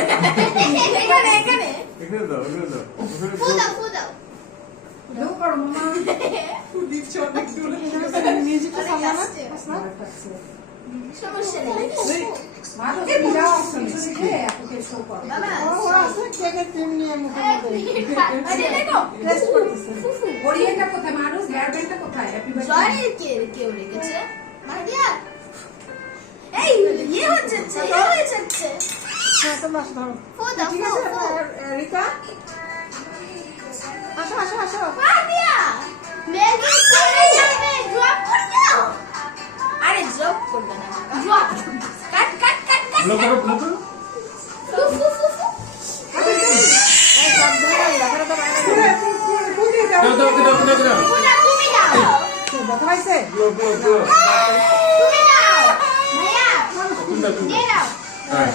এখানে এখানে এখানে দাও এখানে দাও ফু দাও ফু দাও দাও করো মামা দিচ্ছ অনেক দূরে মিউজিকটা সামলানা সমস্যা নেই মারো মিলাও শুনছে আপনি শো করো বাবা ও আছে কেকের টিম নিয়ে মুখে আরে দেখো টেস্ট করতেছে ওরিয়েন্টটা কোথায় মানুষ হেয়ার ব্যান্ডটা কোথায় হ্যাপি বার্থডে জয়ের কেউ রেখেছে মারিয়া এই ইয়ে হচ্ছে ইয়ে হচ্ছে হ্যাঁ তো বাস ধরো ফু দাও ঠিক আছে রিকা আসো আসো আসো মারিয়া মেগি চলে যাবে ড্রপ করে দাও আরে ড্রপ করবে না ড্রপ কাট কাট কাট কাট ব্লক করো ব্লক করো ফু ফু ফু ফু এই সব ধরে লাগারে তো বাইরে পুরি দাও দাও দাও দাও দাও দাও ফু দাও তুমি দাও তো ব্যথা পাইছে ব্লক ব্লক ব্লক তুমি দাও ভাইয়া তুমি দাও দিয়ে দাও হ্যাঁ